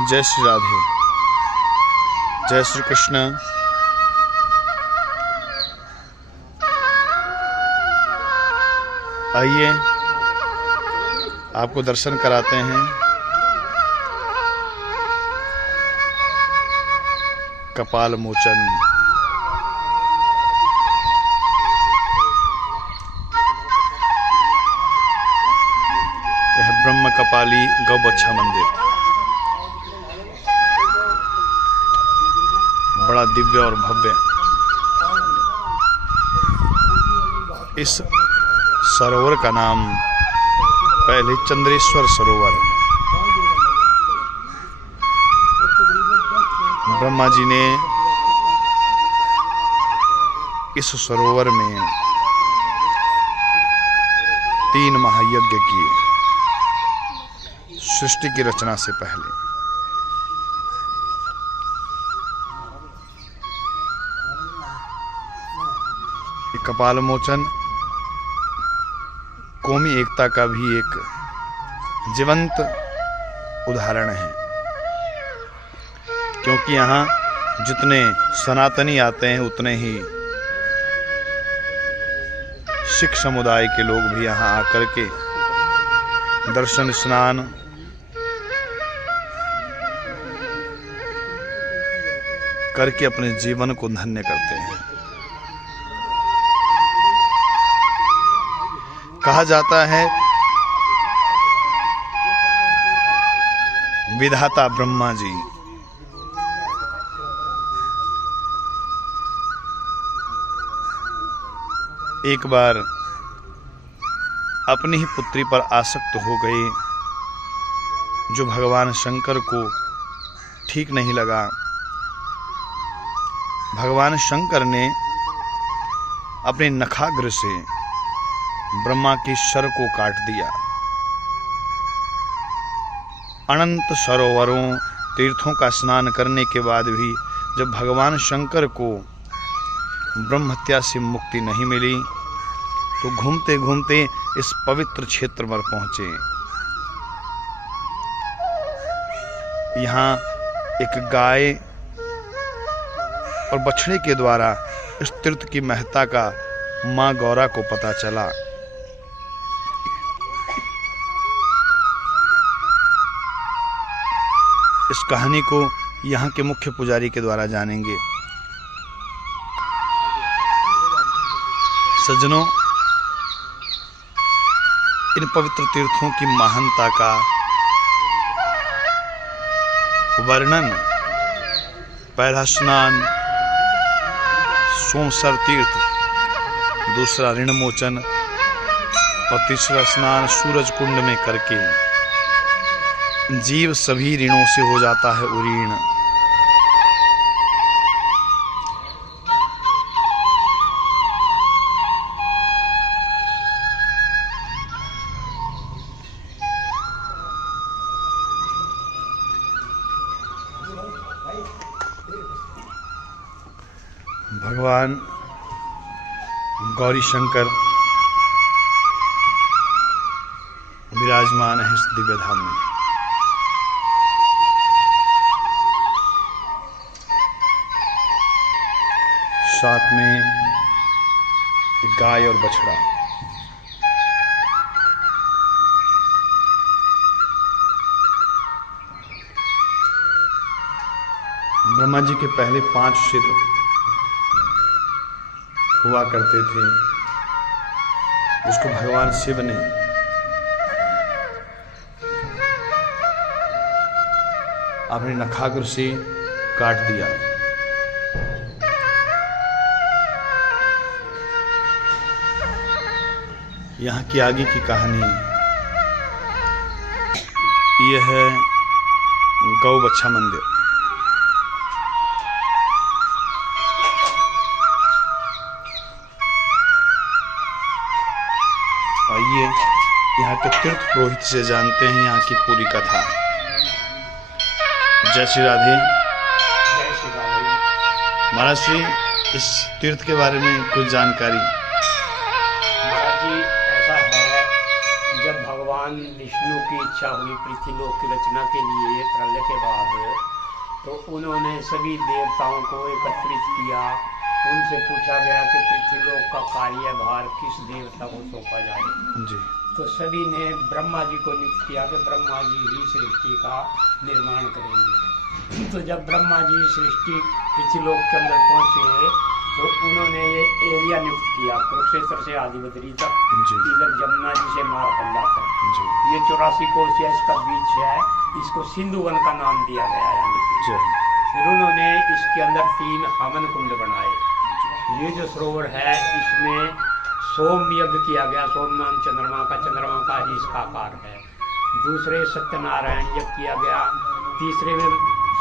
जय श्री राधे, जय श्री कृष्ण। आइए आपको दर्शन कराते हैं कपाल मोचन। यह ब्रह्म कपाली गौबच्छा मंदिर बड़ा दिव्य और भव्य। इस सरोवर का नाम पहले चंद्रेश्वर सरोवर। ब्रह्मा जी ने इस सरोवर में 3 महायज्ञ किए सृष्टि की रचना से पहले। कपाल मोचन कौमी एकता का भी एक जीवंत उदाहरण है, क्योंकि यहाँ जितने सनातनी आते हैं उतने ही सिख समुदाय के लोग भी यहाँ आकर के दर्शन स्नान करके अपने जीवन को धन्य करते हैं। कहा जाता है विधाता ब्रह्मा जी एक बार अपनी ही पुत्री पर आसक्त हो गए, जो भगवान शंकर को ठीक नहीं लगा। भगवान शंकर ने अपने नखाग्र से ब्रह्मा के सर को काट दिया। अनंत सरोवरों तीर्थों का स्नान करने के बाद भी जब भगवान शंकर को ब्रह्म हत्या से मुक्ति नहीं मिली, तो घूमते घूमते इस पवित्र क्षेत्र पर पहुंचे। यहाँ एक गाय और बछड़े के द्वारा इस तीर्थ की महत्ता का मां गौरा को पता चला। इस कहानी को यहाँ के मुख्य पुजारी के द्वारा जानेंगे। सज्जनों, इन पवित्र तीर्थों की महानता का वर्णन पहला स्नान सोमसर तीर्थ, दूसरा ऋण मोचन और तीसरा स्नान सूरज कुंड में करके जीव सभी ऋणों से हो जाता है उरीण। भगवान गौरी शंकर विराजमान है इस दिव्य धाम में। साथ में एक गाय और बछड़ा। ब्रह्मा जी के पहले 5 सिर हुआ करते थे, उसको भगवान शिव ने अपने नखाग्र से काट दिया। यहाँ की आगे की कहानी यह है गौबच्छा मंदिर। आइए यहाँ के तीर्थ पुरोहित से जानते हैं यहाँ की पूरी कथा। जय श्री राधे। जय श्री राधे। महाराज श्री, इस तीर्थ के बारे में कुछ जानकारी। महाराज जी, ऐसा है, जब भगवान भगवान विष्णु की इच्छा हुई पृथ्वीलोक की रचना के लिए प्रलय के बाद, तो उन्होंने सभी देवताओं को एकत्रित किया। उनसे पूछा गया कि पृथ्वीलोक का कार्यभार किस देवता को सौंपा जाए। जी। तो सभी ने ब्रह्मा जी को नियुक्त किया कि ब्रह्मा जी ही सृष्टि का निर्माण करेंगे। तो जब ब्रह्मा जी सृष्टि पृथ्वीलोक के अंदर पहुंचे तो उन्होंने ये एरिया नियुक्त किया, कुरुक्षेत्र से आदिबद्री तक, इधर जमुना जी से मारकंडा तक, ये 84 कोस या इसका बीच है, इसको सिंधु वन का नाम दिया गया है। फिर उन्होंने इसके अंदर 3 हवन कुंड बनाए। ये जो सरोवर है इसमें सोम यज्ञ किया गया, सोम नाम चंद्रमा का ही इसका आकार है। दूसरे सत्यनारायण यज्ञ किया गया, तीसरे में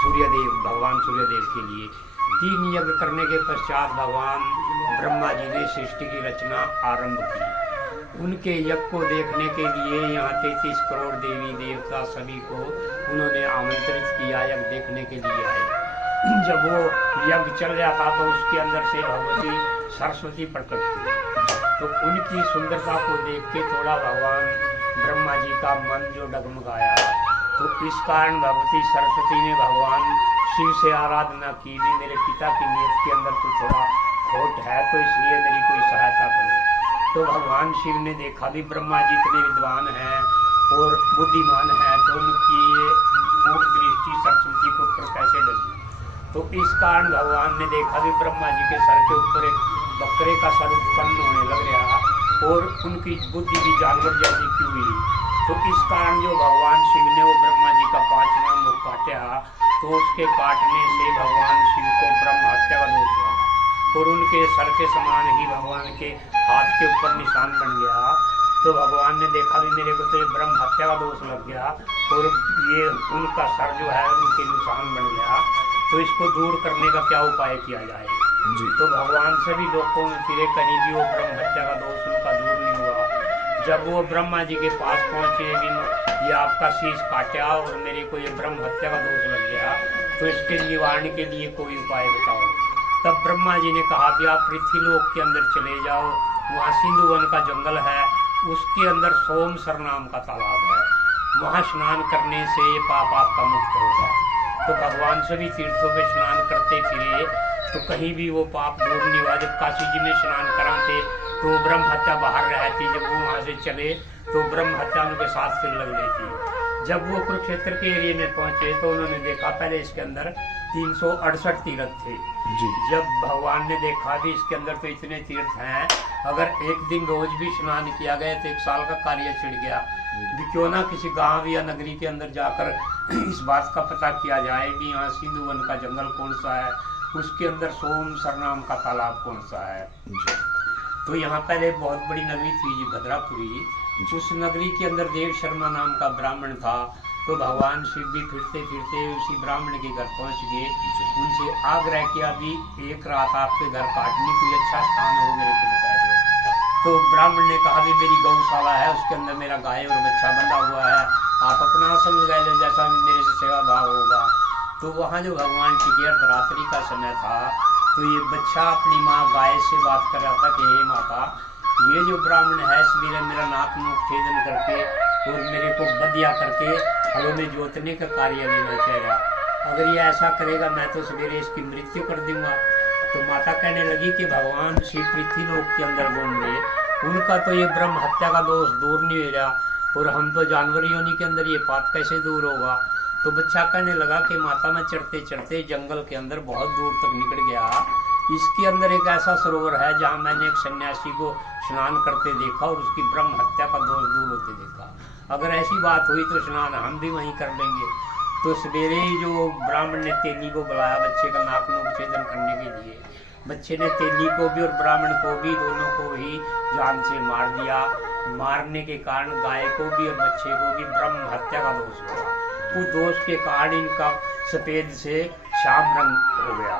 सूर्यदेव, भगवान सूर्यदेव के लिए। 3 यज्ञ करने के पश्चात भगवान ब्रह्मा जी ने सृष्टि की रचना आरंभ की। उनके यज्ञ को देखने के लिए यहाँ 33 करोड़ देवी देवता सभी को उन्होंने आमंत्रित किया, यज्ञ देखने के लिए आए। जब वो यज्ञ चल रहा था तो उसके अंदर से भगवती सरस्वती प्रकट हुई। तो उनकी सुंदरता को देख के थोड़ा भगवान ब्रह्मा जी का मन जो डगमगाया, तो इस कारण भगवती सरस्वती ने भगवान शिव से आराधना की भी मेरे पिता की नीयत के अंदर तो थोड़ा खोट है, तो इसलिए मेरी कोई सहायता करो। तो भगवान शिव ने देखा भी ब्रह्मा जी इतने विद्वान हैं और बुद्धिमान हैं, तो उनकी ये कूट दृष्टि सरस्वती के ऊपर कैसे डली। तो इस कारण भगवान ने देखा भी ब्रह्मा जी के सर के ऊपर एक बकरे का सर उत्पन्न होने लग रहा और उनकी बुद्धि भी जानवर जैसी क्यों हुई। तो इस कारण जो भगवान शिव ने वो ब्रह्मा जी का 5वां मुख काटा, तो उसके काटने से भगवान शिव को ब्रह्म हत्या का दोष लगा और उनके सर के समान ही भगवान के हाथ के ऊपर निशान बन गया। तो भगवान ने देखा भी मेरे को तो ये ब्रह्म हत्या का दोष लग गया और ये उनका सर जो है उनके निशान बन गया, तो इसको दूर करने का क्या उपाय किया जाए। तो भगवान सभी लोगों में फिरे, कहीं भी वो ब्रह्म हत्या का दोष उनका दूर नहीं हुआ। जब वो ब्रह्मा जी के पास पहुंचे भी, ये आपका शीश काटा और मेरे को ये ब्रह्म हत्या का दोष लग गया, तो इसके निवारण के लिए कोई उपाय बताओ। तब ब्रह्मा जी ने कहा कि आप पृथ्वीलोक के अंदर चले जाओ, वहाँ सिंधु वन का जंगल है, उसके अंदर सोमसर नाम का तालाब है, वहाँ स्नान करने से ये पाप आपका मुक्त होगा। तो भगवान सभी तीर्थों पे स्नान करते फिरे, तो कहीं भी वो पाप दूर नहीं हुआ। जब काशी जी में स्नान कराते तो ब्रह्म हत्या बाहर रहती, जब वो वहाँ से चले तो ब्रह्म हत्या उनके साथ फिर लग गई थी। जब वो कुरुक्षेत्र के एरिए में पहुंचे तो उन्होंने देखा पहले इसके अंदर 368 तीर्थ थे। जब भगवान ने देखा भी इसके अंदर तो इतने तीर्थ हैं, अगर एक दिन रोज भी स्नान किया गया तो 1 साल का कार्य छिड़ गया। क्यों ना किसी गांव या नगरी के अंदर जाकर इस बात का पता किया जाए कि यहाँ सिंधु वन का जंगल कौन सा है, उसके अंदर सोमसर नाम का तालाब कौन सा है। तो यहाँ पहले बहुत बड़ी नगरी थी भद्रापुरी, उस नगरी के अंदर देव शर्मा नाम का ब्राह्मण था। तो भगवान शिव भी फिरते फिरते उसी ब्राह्मण के घर पहुंच गए, उनसे आग्रह किया भी एक रात आपके घर काटने कोई अच्छा स्थान हो मेरे को बता दो। तो ब्राह्मण ने कहा भी मेरी गौशाला है, उसके अंदर मेरा गाय और बच्चा बंधा हुआ है, आप अपना आसन लगा ले, जैसा मेरे से सेवा भाव होगा। तो वहाँ जो भगवान टिके रात्रि का समय था, तो ये बच्चा अपनी माँ गाय से बात कर रहा था कि हे माता, ये जो ब्राह्मण है सवेरे मेरा नाक मुख छेदन करके और मेरे को बदिया करके हलों में जोतने का कार्य लेना चाह रहा, अगर ये ऐसा करेगा मैं तो सवेरे इसकी मृत्यु कर दूंगा। तो माता कहने लगी कि भगवान शिव पृथ्वीलोक के अंदर घूम रहे, उनका तो ये ब्रह्म हत्या का दोष दूर नहीं हो रहा और हम तो जानवर योनि के अंदर ये पाप कैसे दूर होगा। तो बच्चा कहने लगा कि माता मैं चढ़ते चढ़ते जंगल के अंदर बहुत दूर तक निकल गया, इसके अंदर एक ऐसा सरोवर है जहाँ मैंने एक सन्यासी को स्नान करते देखा और उसकी ब्रह्म हत्या का दोष दूर होते देखा, अगर ऐसी बात हुई तो स्नान हम भी वहीं कर लेंगे। तो सवेरे ही जो ब्राह्मण ने तेली को बुलाया बच्चे का नाक नुक छेदन करने के लिए, बच्चे ने तेली को भी और ब्राह्मण को भी दोनों को ही जान से मार दिया। मारने के कारण गाय को भी और बच्चे को भी ब्रह्म हत्या का दोष हुआ। उस दोष के कारण इनका सफेद से श्याम रंग हो गया।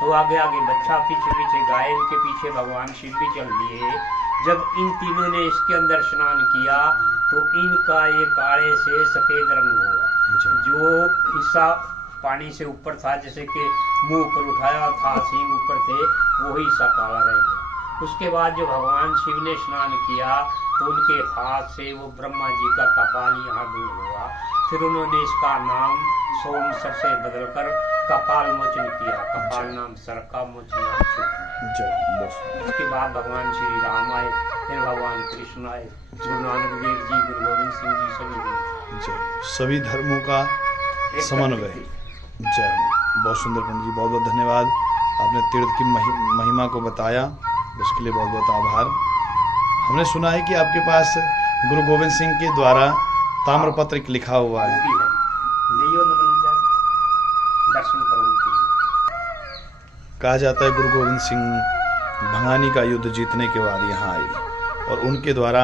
तो आगे आगे बच्चा, पीछे पीछे गाय, इनके पीछे भगवान शिव भी चल दिए। जब इन तीनों ने इसके अंदर स्नान किया तो इनका ये काले से सफेद रंग हुआ। जो हिस्सा पानी से ऊपर था, जैसे कि मुंह पर उठाया था, सींग ऊपर थे, वो हिस्सा काला रह गया। उसके बाद जो भगवान शिव ने स्नान किया तो उनके हाथ से वो ब्रह्मा जी का कपाल यहाँ दूर हुआ। फिर उन्होंने इसका नाम सोमसर से बदलकर कपाल मोचन किया। कपाल नाम सर का, मोचन नाम छुट्टी। उसके बाद भगवान श्री राम आए, फिर भगवान कृष्ण आए, गुरु नानक देव जी, गुरु गोविंद सिंह जी, सभी धर्मों का समन्वय। जय। बहुत सुंदर पंडित जी, बहुत बहुत धन्यवाद। आपने तीर्थ की महिमा को बताया, उसके लिए बहुत बहुत आभार। हमने सुना है कि आपके पास गुरु गोविंद सिंह के द्वारा ताम्रपत्र लिखा हुआ है। दर्शन करो। कहा जाता है गुरु गोविंद सिंह भंगानी का युद्ध जीतने के बाद यहाँ आए और उनके द्वारा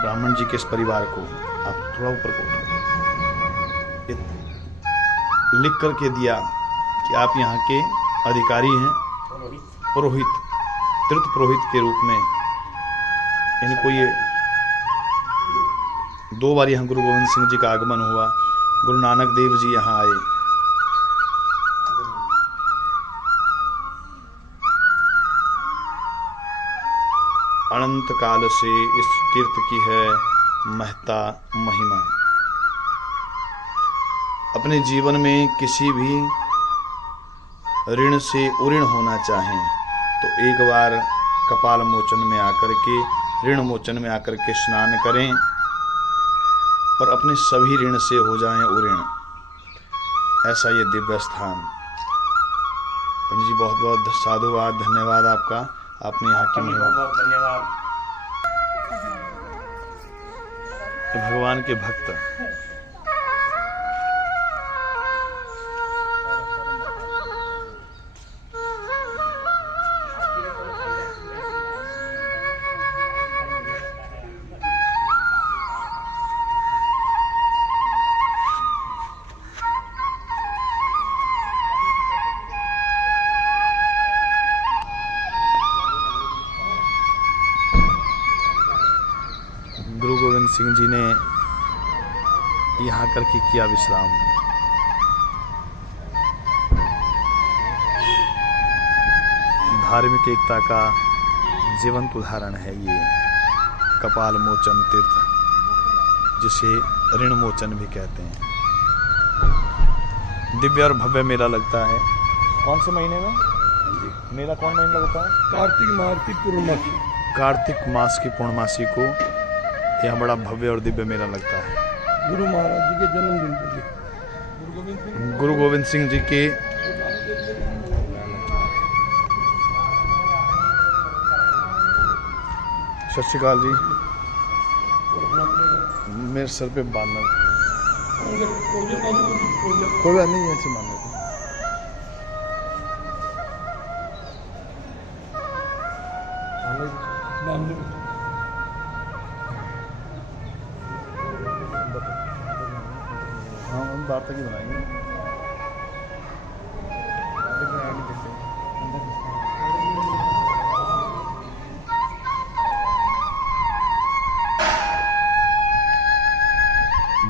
ब्राह्मण जी के इस परिवार को, आप थोड़ा ऊपर को लिख करके दिया कि आप यहाँ के अधिकारी हैं, पुरोहित, तीर्थ पुरोहित के रूप में। इनको ये 2 बार यहाँ गुरु गोविंद सिंह जी का आगमन हुआ। गुरु नानक देव जी यहाँ आए। अनंत काल से इस तीर्थ की है महत्ता महिमा। अपने जीवन में किसी भी ऋण से उऋण होना चाहें तो एक बार कपाल मोचन में आकर के, ऋण मोचन में आकर के स्नान करें और अपने सभी ऋण से हो जाएं उऋण। ऐसा ये दिव्य स्थान। पंडित जी बहुत बहुत साधुवाद, धन्यवाद आपका। आपने यहाँ की महिमा। बहुत धन्यवाद। भगवान के भक्त गुरु गोविंद सिंह जी ने यहाँ करके किया विश्राम। धार्मिक एकता का जीवंत उदाहरण है ये कपाल मोचन तीर्थ, जिसे ऋण मोचन भी कहते हैं। दिव्य और भव्य मेला लगता है। कौन से महीने में मेला, कौन महीना लगता है? कार्तिक मास की पूर्णमासी। कार्तिक मास की पूर्णमासी को यहाँ बड़ा भव्य और दिव्य मेला लगता है। गुरु महाराज जी के जन्मदिन पर गुरु गोविंद सिंह जी के सत श्री अकाल जी। मेरे सर पे बांधना कोई बात नहीं, ऐसे मान लेते। हाँ, हम बात तक ही बनाएंगे।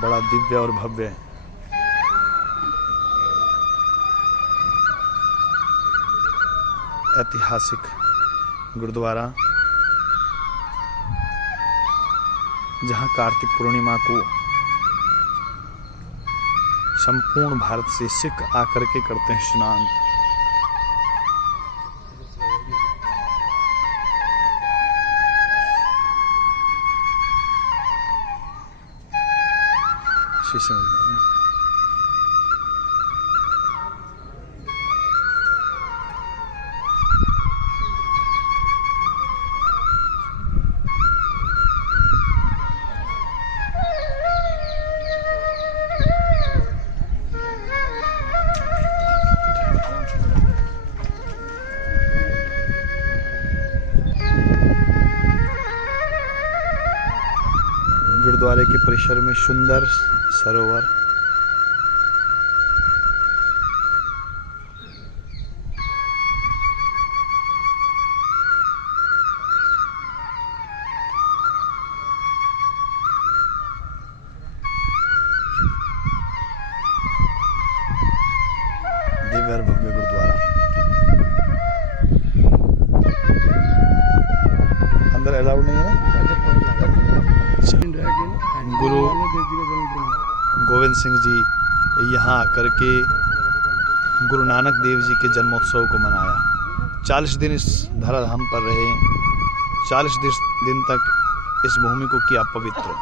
बड़ा दिव्य और भव्य ऐतिहासिक गुरुद्वारा, जहां कार्तिक पूर्णिमा को संपूर्ण भारत से सिख आकर के करते हैं स्नान। शीशे मिलते हैं। गुरुद्वारे के परिसर में सुंदर सरोवर, दिव्य और भव्य गुरुद्वारा। गुरु नानक देव जी का जन्मदिन। गोविंद सिंह जी यहाँ आकर के गुरु नानक देव जी के जन्मोत्सव को मनाया। 40 दिन इस धराधाम पर रहे, 40 दिन तक इस भूमि को किया पवित्र।